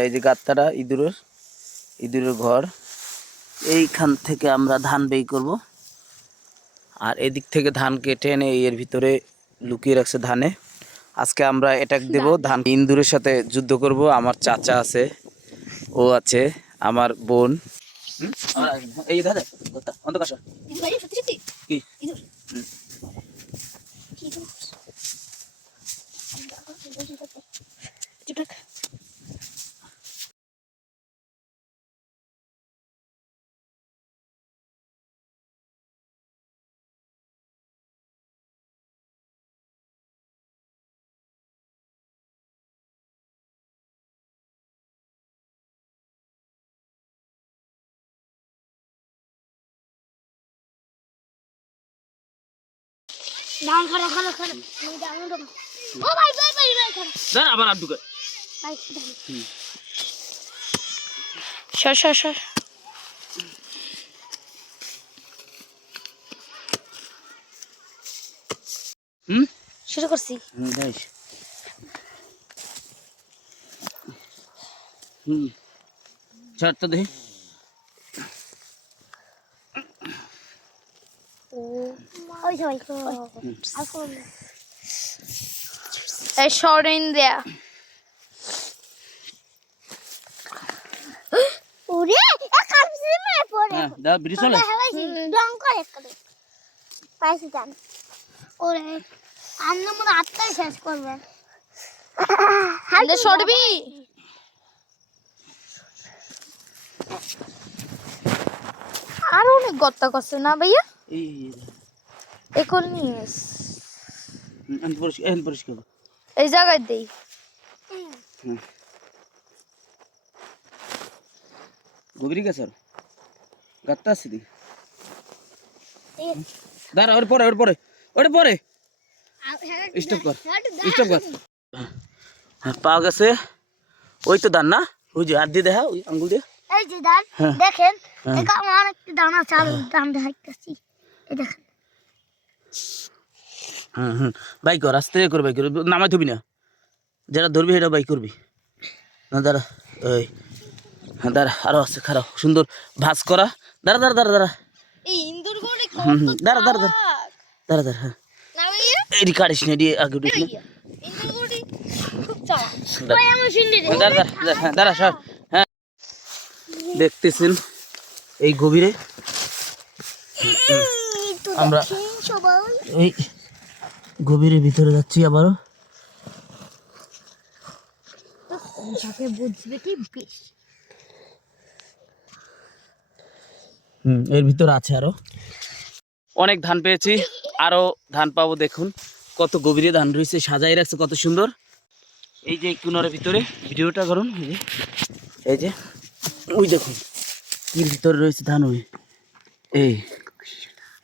এই যে গাত্তাটা ইঁদুরের ঘর। এইখান থেকে আমরা ধান বেই করব, আর এদিক থেকে ধান কেটে এনে এর ভিতরে লুকিয়ে রাখছে ধানে। আজকে আমরা অ্যাটাক দেব, ধান ইঁদুরের সাথে যুদ্ধ করব। আমার চাচা আছে, ও আছে, আমার বোন। এই দাদা অন্ধকার কি ডাউন করে খালো খালো আমি ডাউন দেব। ও ভাই ভাই ভাই ভাই দাঁড়া আবার আপ ঢুকে ভাই সর সর সর শুরু করছি। যাইস ছাড় তো দেখি। ওই সবাই এই শর্ট ইন দেয়া ওরে কালসি মে পড়ে দা ব্রিজ চলে ডং করে পাইছি জান ওরে আমনে মনে আত্মাই শেষ করবে হাতে ছড়বি আর অনেক গত্তা করছে না ভাইয়া একল নিস পরিষ্কার এই জায়গায় দেই গভীর গেছে গাত্তা আছে দি দাঁড়া ওর পরে স্টপ কর হ্যাঁ পাওয়া গেছে। ওই তো দান না, ওই যে হাত দিয়ে দেখা, ওই আঙ্গুল দিয়ে এই যে দান দেখেন এটা আমার একটা দানা চাল দান দেখাইতেছি এই দেখেন। বাইক কর, আস্তে করে বাইক করবি, নামাই থবি না, যারা ধরবি সেটা বাইক করবি না। দাঁড়া ওই হ্যাঁ দাঁড়া, আরো আছে খারাপ সুন্দর ভাজ করা। দাঁড়া দাঁড়া দাঁড়া দাঁড়া এই ইন্দুর গড়ে দাঁড়া দাঁড়া দাঁড়া দাঁড়া দাঁড়া হ্যাঁ না ভাইয়া এডি কাটিস না, এডি আগে উঠিস না। ইন্দুর গড়ে খুব চালা ভাই আমি শুনলি রে দাঁড়া দাঁড়া হ্যাঁ দাঁড়া সর হ্যাঁ। দেখতেছেন এই গভীরে আমরা এই গভীরের ভিতরে যাচ্ছি আবারও। সাথে বুঝবে কি বেশ এর ভিতর আছে আরো অনেক ধান পেয়েছি, আরো ধান পাবো। দেখুন কত গভীরে ধান রয়েছে, সাজাই রাখছে কত সুন্দর। এই যে কোনার ভিতরে ভিডিওটা করুন, এই যে ওই দেখুন এর ভিতরে রয়েছে ধান। ওই এই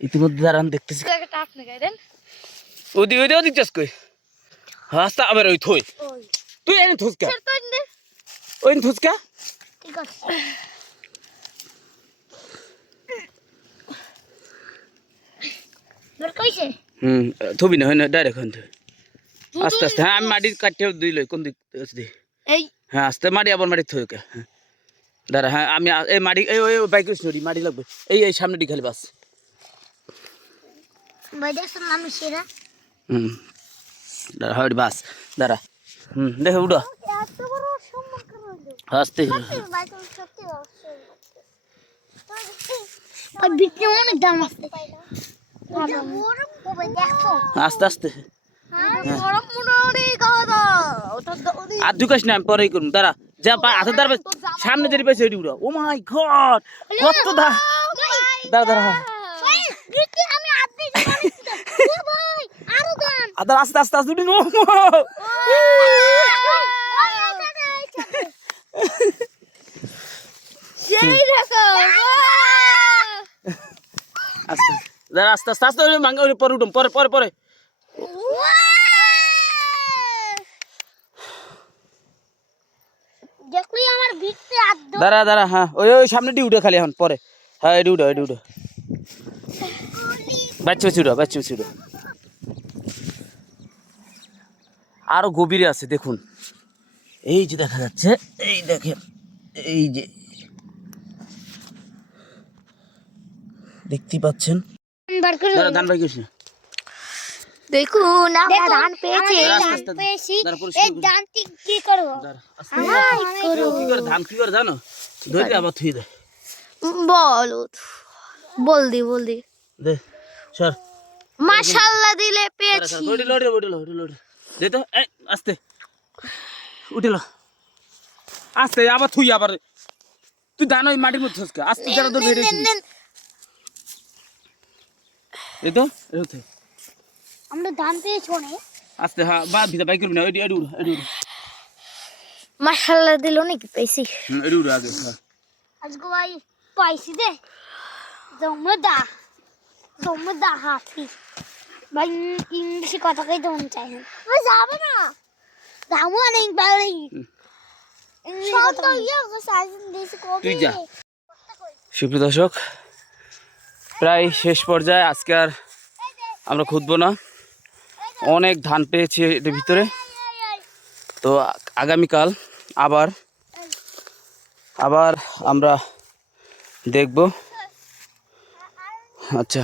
ইতিমধ্যে দাঁড়ান দেখতেছি ওদি ওই ওদিক চাষ কই হাস্তা আবার ওই থই তুই এনে থুসকা ওই থুসকা ঠিক আছে বের কইছে থবি না হয় না ডাইরেক্ট হন আস্তে আস্তে। হ্যাঁ আমি মাটি কাটতে দিই লই কোন দিক দি এই হ্যাঁ আস্তে মাটি আবার মাটি থই কা দাঁড়া। হ্যাঁ আমি এই মাটি এই ওই বাইক সরি মাটি লাগবে এই এই সামনে দিকে খালি বাস বাইরে সালাম শিরা দাঁড়া হয় বাস দাঁড়া দেখো উড়ো এত বড় সম্মান করলো আস্তে বাইক সত্যি আর বিক্রি অনেক দাম আছে আস্তে আস্তে গরম মনে গাদা আর দুকাস না আমি পরেই করুন। দাঁড়া যা হাতে দাঁড়াবে সামনে যেতে পাইছে এটি উড়ো। ও মাই গড কত দাঁড়া দাঁড়া আমি আদে ভাই আরো দাম আদার আস্তে আস্তে আস্তে উঠি নো সেই দেখো আস্তে দাঁড়া আস্তে আস্তে আস্তে ভাঙা পরে উঠুন পরে পরে পরে দেখলি আমার ভিতরে আদো দাঁড়া দাঁড়া হ্যাঁ ওই ওই সামনে ডি উঠে খালি এখন পরে হ্যাঁ এডি উঠো বাচ্চা উঠো আরো গভীরে আছে দেখুন এই যে দেখা যাচ্ছে, এই দেখেন, এই যে দেখতে পাচ্ছেন। বার করে দাঁড়া, ধান ভাই গেছে। দেখুন আমরা ধান পেয়েছি। আস্তে আস্তে পেয়েছি। দাঁড়া, পরিষ্কার এই করো। ধানটি কি করব? দাঁড়া, আস্তে আস্তে। কি করে ধান কি করে জানো? ধরে আবার থুই দে। বলো বলদি দে, সর। মাশাআল্লাহ দিলে দাঁড়া, পেয়েছি। সর। বড়ি। দে তো, এই আস্তে। উঠিল। আস্তে, আবার থুই আবার। তুই ধান ওই মাটির মধ্যে থসকা। আস্তে যারা ধরে বেরিয়ে থুই। এই তো, এই তো। আমরা ধান পেয়েছি অনেক। আস্তে, হ্যাঁ, বা ভিতরে বাইক করবি না। এডি উড়। মাশাআল্লাহ দিল নাকি পেয়েছি। এডি উড় আগে, হ্যাঁ। আজকে ভাই পাইছি দে। জমদা হাতি। ভাই ইংলিশে কথা কইতে মন চাই না। ওই যাবে না। যাবো না বাড়ি। সব তো ইয়ে সাইজন দিছে কবে। তুই যা। সুপ্রিয় দর্শক, প্রায় শেষ পর্যায়ে। আজকে আর আমরা খুঁজবো না, অনেক ধান পেয়েছি এর ভিতরে। তো আগামীকাল আবার আমরা দেখব। আচ্ছা।